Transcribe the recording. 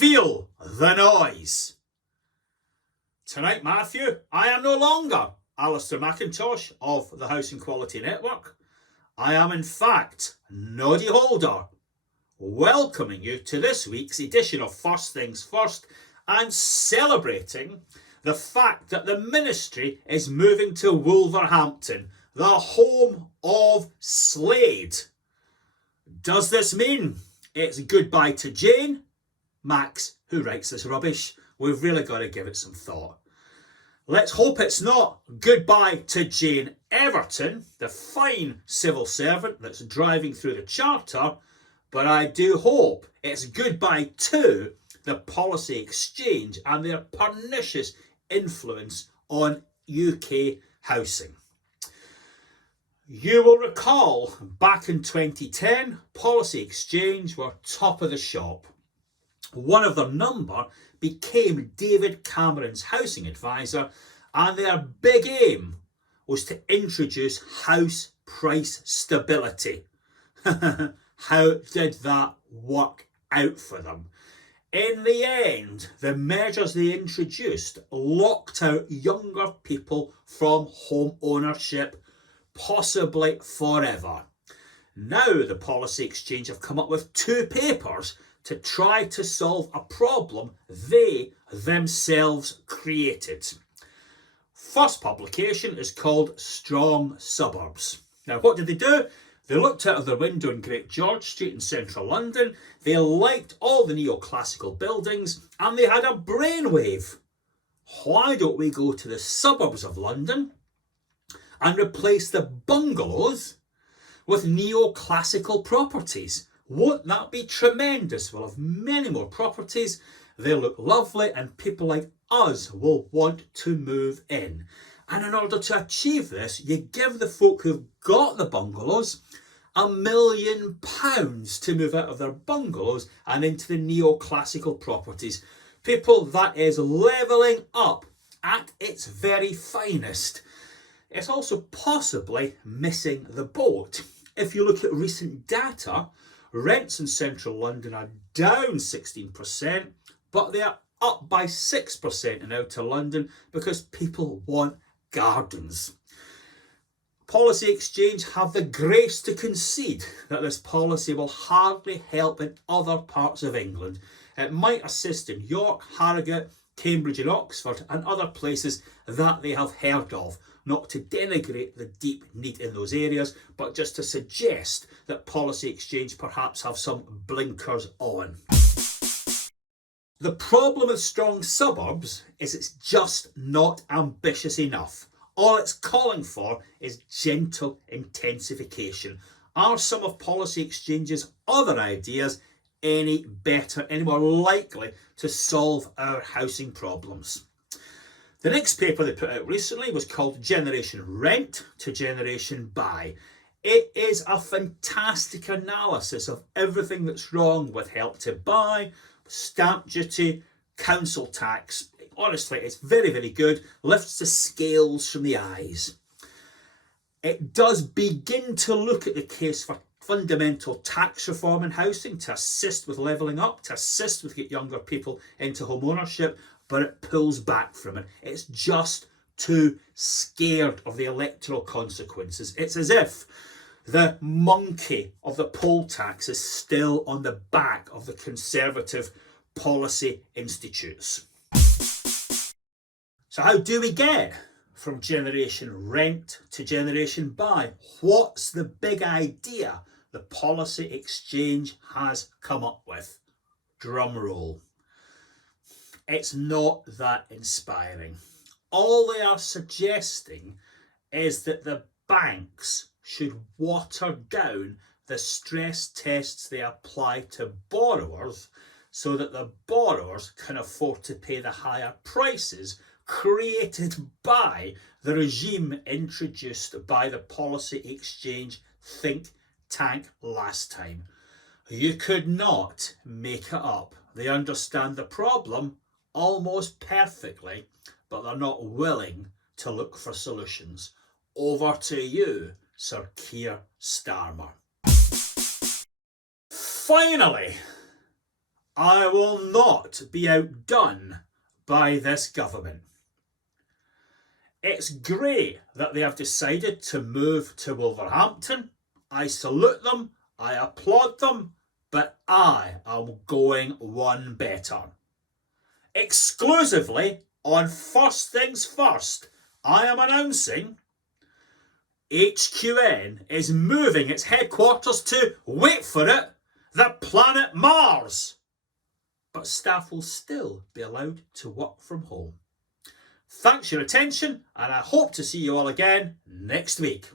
Feel the noise. Tonight, Matthew, I am no longer Alistair McIntosh of the Housing Quality Network. I am in fact Noddy Holder, welcoming you to this week's edition of First Things First and celebrating the fact that the ministry is moving to Wolverhampton, the home of Slade. Does this mean it's goodbye to Jane? Max, who writes this rubbish? We've really got to give it some thought. Let's hope it's not goodbye to Jane Everton, the fine civil servant that's driving through the Charter, but I do hope it's goodbye to the Policy Exchange and their pernicious influence on UK housing. You will recall back in 2010, Policy Exchange were top of the shop. One of their number became David Cameron's housing advisor, and their big aim was to introduce house price stability. How did that work out for them? In the end, the measures they introduced locked out younger people from home ownership, possibly forever. Now the Policy Exchange have come up with two papers to try to solve a problem they themselves created. First publication is called Strong Suburbs. Now, what did they do? They looked out of their window in Great George Street in central London, they liked all the neoclassical buildings, and they had a brainwave. Why don't we go to the suburbs of London and replace the bungalows with neoclassical properties? Won't that be tremendous? We'll have many more properties, they'll look lovely, and people like us will want to move in. And in order to achieve this, you give the folk who've got the bungalows £1 million to move out of their bungalows and into the neoclassical properties. People, that is levelling up at its very finest. It's also possibly missing the boat. If you look at recent data, rents in central London are down 16%, but they are up by 6% in outer London because people want gardens. Policy Exchange have the grace to concede that this policy will hardly help in other parts of England. It might assist in York, Harrogate, Cambridge and Oxford and other places that they have heard of. Not to denigrate the deep need in those areas, but just to suggest that Policy Exchange perhaps have some blinkers on. The problem with Strong Suburbs is it's just not ambitious enough. All it's calling for is gentle intensification. Are some of Policy Exchange's other ideas any better, any more likely to solve our housing problems? The next paper they put out recently was called Generation Rent to Generation Buy. It is a fantastic analysis of everything that's wrong with Help to Buy, stamp duty, council tax. Honestly, it's very, very good. Lifts the scales from the eyes. It does begin to look at the case for fundamental tax reform in housing to assist with levelling up, to assist with getting younger people into home ownership, but it pulls back from it. It's just too scared of the electoral consequences. It's as if the monkey of the poll tax is still on the back of the Conservative policy institutes. So how do we get from Generation Rent to Generation Buy? What's the big idea the Policy Exchange has come up with? Drum roll. It's not that inspiring. All they are suggesting is that the banks should water down the stress tests they apply to borrowers so that the borrowers can afford to pay the higher prices created by the regime introduced by the Policy Exchange think tank last time. You could not make it up. They understand the problem almost perfectly, but they're not willing to look for solutions. Over to you, Sir Keir Starmer. Finally, I will not be outdone by this government. It's great that they have decided to move to Wolverhampton. I salute them, I applaud them, but I am going one better. Exclusively on First Things First, I am announcing HQN is moving its headquarters to, wait for it, the planet Mars. But staff will still be allowed to work from home. Thanks for your attention, and I hope to see you all again next week.